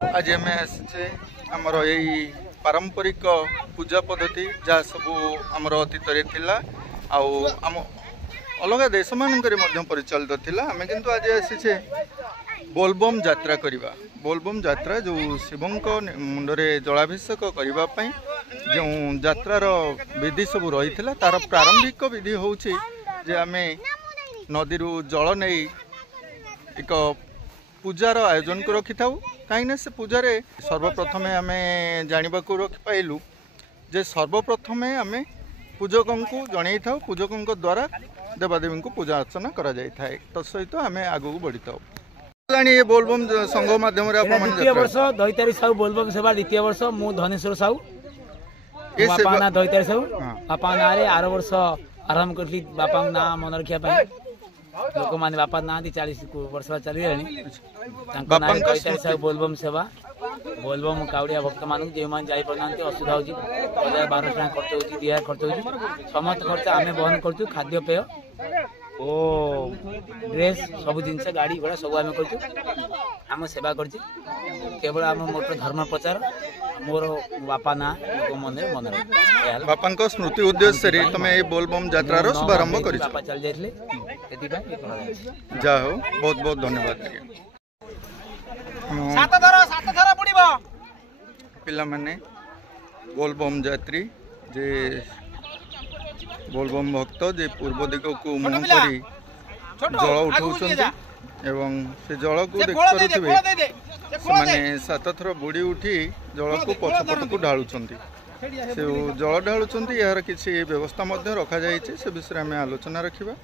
आज आम आसे आमर यही पारंपरिक पूजा पद्धति जहाँ सब आमर अतीत आम अलग देश मानक परिचालित थिला आम किंतु आज आसीचे बोलबम यात्रा करवा बोलबम यात्रा जो शिवंक मुंडरे जलाभिषेक करने जो यात्रार विधि सब रही तार प्रारंभिक विधि हूँ जे आम नदी जल नहीं एक पूजार आयोजन को रखी था कहीं से पूजार सर्वप्रथम आम जानवा पाइलु जे सर्वप्रथम आम पूजकों को जन था पूजकों द्वारा देवादेवी को पूजा अर्चना करा जाए तत्सहित आम आगू बढ़ी था ये बोलबम संघ माध्यम द्वितीय वर्ष दईतारी साहू बोलबम सेवा द्वितीय वर्ष मु धनेश्वर साहू बापा ना दईतारी साहू बापा ना आर वर्ष आरंभ करी बापा ना मन रखा लोक मैंने बापा ना 40 वर्ष चली दईतारी बोलबम सेवा बोलबम कावड़िया भक्त मान जो मैंने जाना असुविधा हो 1200 टका खर्च हो 2000 खर्च हो समस्त खर्च आम बहन कर खाद्यपेय ओ ड्रेस सब जिनस गाड़ी घोड़ा सब आम कर सेवा कर केवल आम मोर धर्म प्रचार मोर बापा ना लोक मन मन बापा स्मृति उद्देश्य तुम ये बोलबम यात्रार शुभारंभ कर बापा चल जाते जा हो बहुत बहुत धन्यवाद पिला माने बोलबम यात्री जे बोलबम भक्त जे पूर्व दिग को मुह करी जल उठाउछन्ति एवं से जल को देखिपारुथिबे से सात थर बुड़ी उठी जल को पछपट को ढालुछन्ति से जल ढालुछन्ति यार किसी व्यवस्था मध्य रखा जाइछे से विषय में आलोचना रखिबा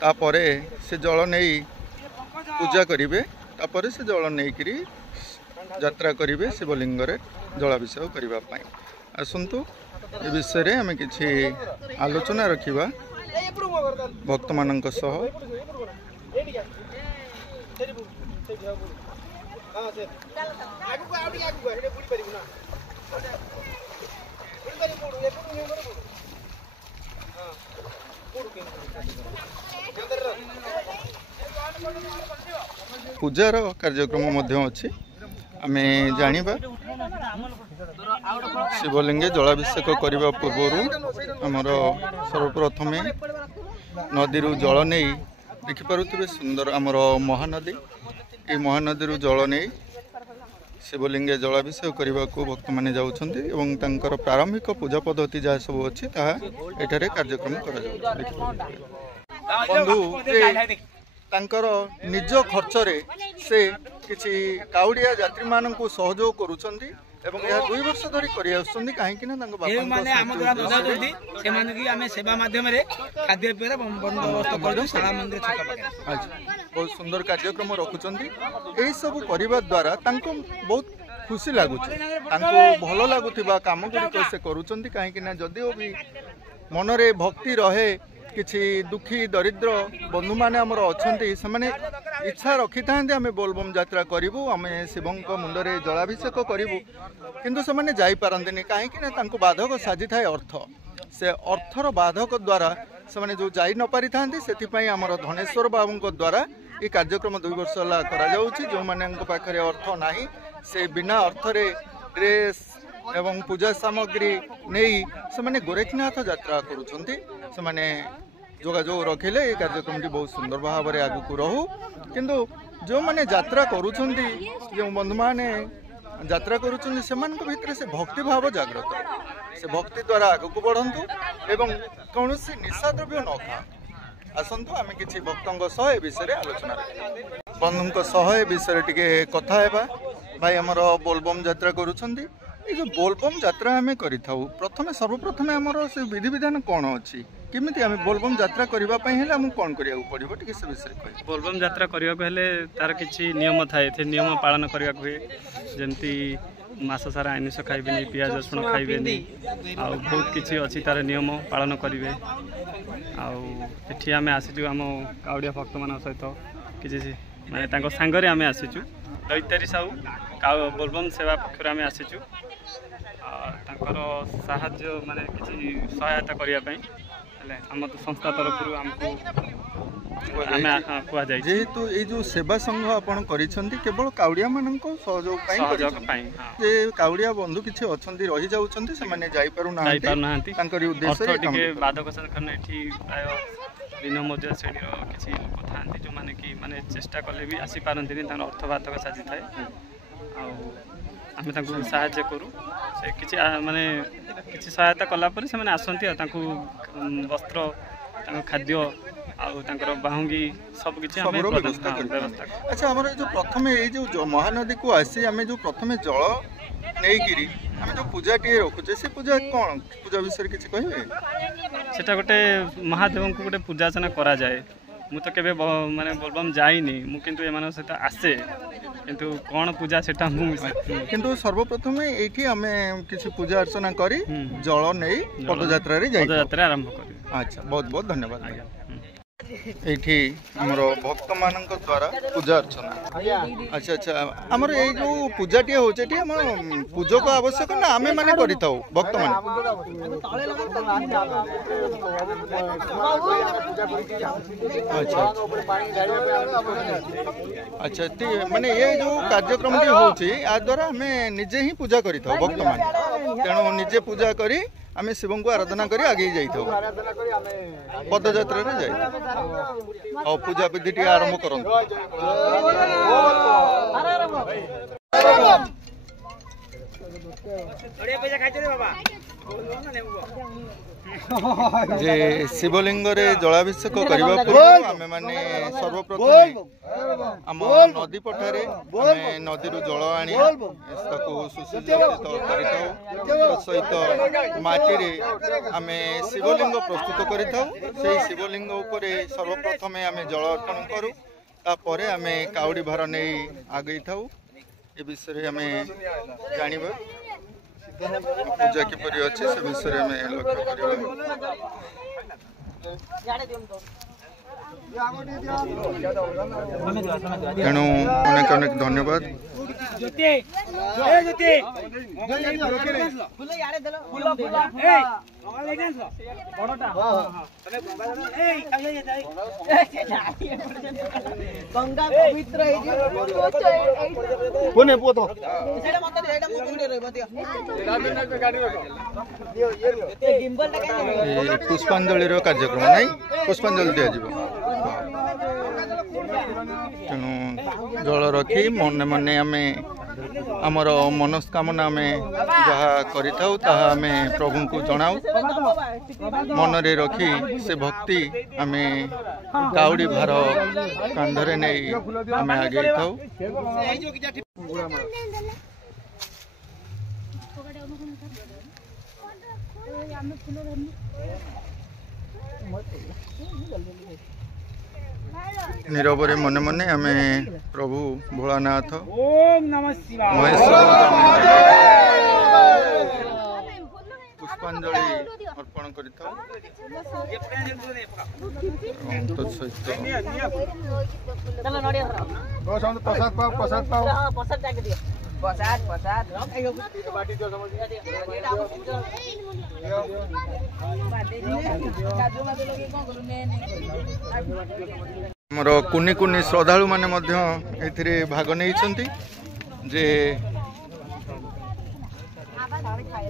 तापरे से जल नहीं पूजा करिवे तापरे से जल नहीं करी यात्रा करिवे शिवलिंग रे जलाभिषेक करबा पई आसंतु ए विषय रे हमें किछि आलोचना रखिबा भक्त मानक सह पूजार कार्यक्रम मध्य अछि आमे जानिबा शिवलिंगे जलाभिषेक करने पूर्व आमर सर्वप्रथम नदी जल नहीं देखिपे सुंदर आमर महानदी ये महानदी जल नहीं शिवलिंगे जलाभिषेक करने को भक्त मैंने जाऊँच प्रारंभिक पूजा पद्धति जहाँ सब अच्छी एठारे कार्यक्रम बंधु तांकर निज खर्च से किसी काउड़िया यात्री मान को सहयोग करुछंती एवं यह 2 वर्ष धरी करि आउछंती काहे कि ना तांको बापा माने हम द्वारा बुझाउछंती से माने कि हमें सेवा माध्यम रे खाद्य पेय बंदोबस्त करदो शाला मंदिर छका पाके अच्छा बहुत सुंदर कार्यक्रम रखुछंती एही सब करिबा द्वारा तांको बहुत खुशी लागुछ तांको भलो लागुथिबा काम गुडी से करुछंती काहे कि ना जदिओ भी मनरे भक्ति रहे किछि दुखी दरिद्र बंधु माने हमर अछंती से माने इच्छा रखि थांते हमें बोलबम यात्रा करिवु हमें शिवंक मुंडरे जलाभिषेक करिवु किंतु से माने जाई पारंतनी काहे कि ना तांको बाधक साजी थाए अर्थ से अर्थर बाधक द्वारा से माने जो जाई न पारि थांती सेति पई हमर धनेश्वर बाबूक द्वारा ई कार्यक्रम 2 वर्ष ला करा जाउची जो माने पाखरे अर्थ नाही से बिना अर्थ रे ड्रेस एवं पूजा सामग्री नहीं से माने गोरखनाथ यात्रा करुछंती से माने जोगाजोग रखिले ये कार्यक्रम बहुत सुंदर भाव में आगू रहू किंतु जो माने यात्रा करुछंती जो बंधु माने यात्रा करुछंती से मान भितर से भक्ति भाव जागृत से भक्ति द्वारा आगू बढ़ंतु एवं कौन सी निशा द्रव्य न खा आसंतु आम किसी भक्तों सह ए विषय आलोचना बंधुों सह ए विषय टिके कथा हेबा भाई हमर बोलबम यात्रा करुछंती ये जो बोलबम यात्रा आम करिथाउ प्रथमे सर्वप्रथम हमर से विधि विधान कौन अच्छी केमिति आम बोलबम यात्रा करबा पई हेले हम कोन करिया पड़िबो टिके से विषय कहि बोलबम यात्रा करिया को हेले तार किछि नियम थाए थे नियम पालन करिया को जेंति मास सारा आमिष खाइबेनी पियाज रसुण खाइबेनी आ बहुत किछि अछि तार नियम पालन करिवे आ एठी आमे आसीजु हम कावड़िया भक्त मान सहित किछि माने तांको संगरे आमे आसीजु दैतारी साहू बोलबम सेवा पक्षर आमे आसीजु तांकर साहाय्य माने किछि सहायता करिया पई आम संस्था तरफ आमको कुआ जेहेतु ये जो सेवा संघ आपण करिसेंती केवल काउडिया मानक सहयोग पई जे काउडिया बंधु किछि अछंती रहि जाउछंती से माने जाई पारु नांती तांकरी उद्देश्य रे के बाधक संगठन एठी प्राय दिन मध्य श्रेणी किछि लोक थांती जो माने कि माने चेष्टा कले भी आसी पारंती तार अर्थ बाधक साजी थाए आमे तांको सहायता करू से किछि माने किछि सहायता कला पर से माने आसंती तांको वस्त्र तांको खाद्य बाहुंगी सब किछि हमें व्यवस्था अच्छा हमर जो प्रथमे ए जो महानदी को आसी हमें जो प्रथमे जल नेगिरी हमें जो पूजा टी रखुचे से पूजा कोन पूजा विषय किछि कहबे सेटा गोटे महादेव को गोटे पूजा अर्चना करा जाए मु तो केबे माने बोलबम जाइनी मु किंतु एमान सेटा आसे किंतु कोन पूजा सेटा मु किंतु सर्वप्रथम एठी हमें किछि पूजा अर्चना करी जल नै पदयात्रा रे जाई पदयात्रा आरंभ करी अच्छा बहुत बहुत धन्यवाद एठी हमर भक्त मानक द्वारा पूजा अर्चना अच्छा अच्छा हमर ए जो पूजा टी होचे टी हम पूजो को आवश्यक ना हमें माने करिताऊ भक्त माने अच्छा अच्छा ती माने ये जो कार्यक्रम टी होची आ द्वारा हमें निजे ही पूजा करिताऊ भक्त माने तेणु निजे पूजा करी आमे शिवं को आराधना करी आगे जाइथौ पदयात्रा रे जाई और पूजा विधि टी आरंभ करन जे शिवलिंग रे जलाभिषेक करबा पूर्व आमे माने सर्वप्रथम आम नदी पठारे आमे नदी रु जल आनी ताको सुसज्जित करिथौ सहित माटी रे आमे शिवलिंग प्रस्तुत करिथौ सेही शिवलिंग ऊपर सर्वप्रथम आमे जल अर्पण करू तापरे आमे काउडी भार नै आगई थाउ ए विषय आमे जानिबा पूजा किपरि अछि से विषय में लक्ष्य करिबा तेणु अनेक अनेक धन्यवाद गंगा पवित्र पुष्पांजलि कार्यक्रम नहीं पुष्पांजलि दि तेणु जल रखी मन मने आमे आमर मनस्कामना आमे जहाँ करिथाउ ताहा आमे प्रभु को जनाऊ मन रे रखी से भक्ति आमे काउडी भार कांधरे नहीं आमे आगे थाउ नीरवरे मने मने आमे प्रभु भोलानाथ ओम नमः शिवाय महेश्वर पुष्पांजलि अर्पण करिथाउ प्रसाद पाओ प्रसाद पाओ प्रसाद जाके दियो प्रसाद प्रसाद बाटी दियो मोर कुनी कुनी श्रद्धालु माने मध्य एथिरे भाग नेइछंती जे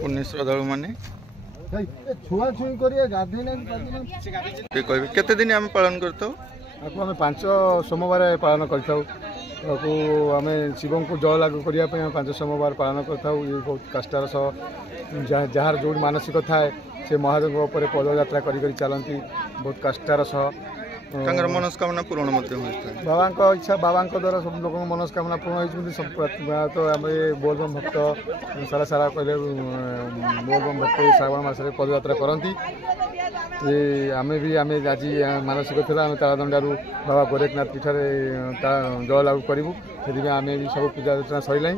कुनी श्रद्धालु माने छुआ छुई करिए गाधे नहीं कहबे केते दिन हम पालन करतो आपको हमें 5 सोमवार पालन करथाउ आपको हमें शिवं को जल लागू करिया पे 5 सोमवार पालन करथाउ ये बहुत कष्टार सह जहार जो मानसिक थाए से महादेव ऊपर पदयात्रा करी चलती बहुत कष्टार सह तांगर मनस्कामना पूर्ण मध्य होता बाबा को इच्छा बाबा द्वारा सब लोक मनस्कामना पूर्ण होती सब तो आम बोलबम भक्त सारा सारा कहले बोलबम भक्त श्रावण मास पदयात्रा करती ये आम भी आम आज मानसिक था आम तारादंडारू बाबा गोरखनाथ पीठर जल लागू करूँ से आम भी सब पूजा अर्चना सरला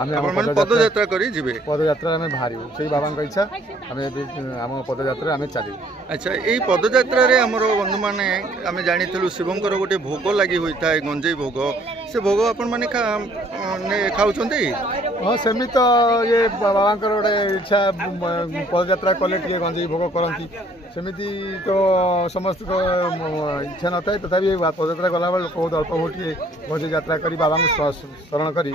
आम पदयात्रा आम बाहर से बाबा इच्छा आम आम पदयात्रा आम चलू अच्छा यही पदयात्रा आमर बंधु मैंने आम जानी शिवंकर गोटे भोग लगी होता है गंजेई भोग से भोग आपण मैंने खाऊं हाँ सेमी तो ये बाबा गोटे इच्छा पदयात्रा कले टे गंजेई भोग करती सेमती तो समस्त इच्छा न था तथा पदयात्रा गला लोक बहुत अल्प बहुत गंजेई यात्रा कर बाबा स्मरण कर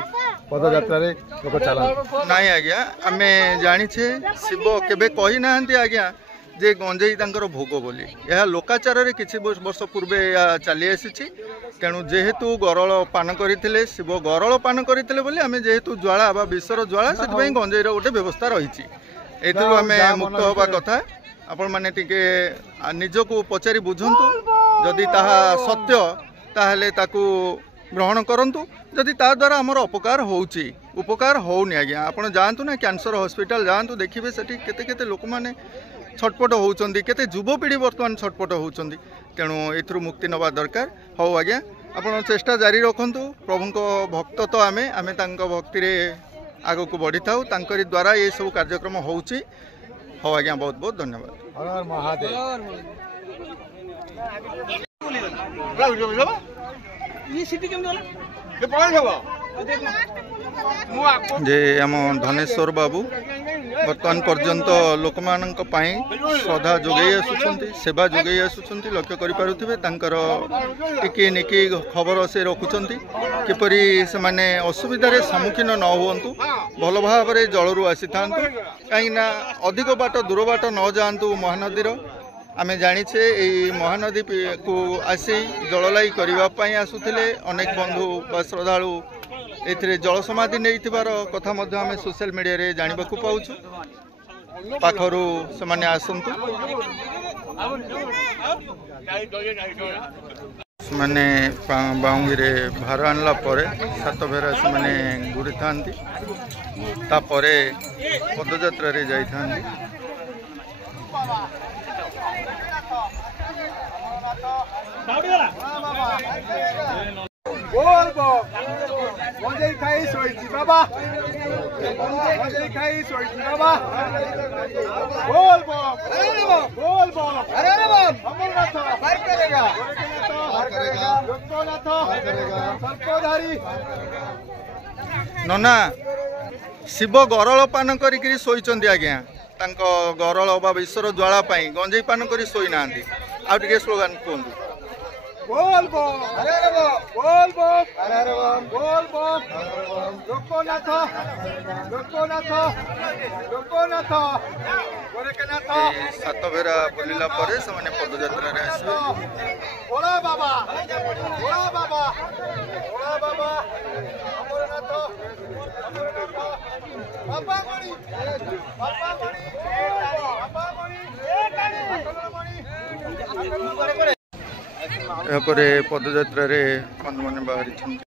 पदयात्रा लोक चलती नाई आज्ञा आम जाचे शिव केबे कही ना आज्ञा जे गंजेई तांकर भोग बोली यह लोकाचार रे किछि वर्ष पूर्वे चली आसी तेणु जेहेतु गरल पान करते शिव गरल पान करते बोली आम जेहेतु ज्वाला बा विश्वर ज्वाला से गंजेईर गोटे व्यवस्था रही आम मुक्त हवा कथा आपण मैंने टिके निजको पचारि बुझंतु जदि ताहा सत्य ताहले ताकू ग्रहण करंतु जदि ता द्वारा आमर उपकार होउची उपकार होउनी आज्ञा आपण जांतु ना कैंसर हॉस्पिटल जांतु देखिबे सेठी केते केते लोक माने छटपट होउचंदी केते युवपीढ़ी वर्तमान छटपट होउचंदी तेणु एथरु मुक्ति नवा दरकार हो आज्ञा आपण चेष्टा जारी रखंतु प्रभुको भक्त तो आमे आमे तांको भक्ति रे आगो को बढ़ी थाउ तांकरी द्वारा ये सब कार्यक्रम होउची हो आज्ञा बहुत बहुत धन्यवाद हर हर महादेव ये सिटी केम होला ये पळा जे आम धनेश्वर बाबू बर्तमान पर्यंत लोक मान श्रद्धा जोगई आसुंच सेवा जोगई आसुंच लक्ष्य करें टिकी निकी खबर से रखुंट किपरि से माने असुविधार सम्मुखीन न हुंतु भल भाव में जलरू आसी था कहीं अधिक बाट दूर बाट न जातु महानदीर आमे जानिछे यही महानदी को आसी जललाई करने आसुले अनेक बंधु बा श्रद्धालु एथिरे जल समाधि नहीं कथा मध्य आमे सोशल मीडिया रे जानिबा को पाउछु पाखरु समाने आसंतु माने बाउंगी रे भार आनला परे सात भेरा से माने गुड़ी थांती तापरे पदयात्रा रे जाई थांती बोल बो गंजेई खाई सोईची बाबा गंजेई खाई सोईची बाबा बोल बो अरे बाप अमरनाथ फायर करेगा लोकनाथ सर्पधारी नना शिव गरल पान करी सोईचंदी आज्ञा तांको गरल बा विश्वर ज्वाला पाई गंजेई पान करी सोई नांदी आ टिके स्लोगान कोंदु बोल बो अरे बोल बो अरे बोल बो लोकनाथ गोरखनाथ सात भेरा बुलिला परे से पदयात्रा रे आसबे ओला बाबा अमरनाथ बाबा मणि पदयात्रा रे बंधु मैंने बाहरी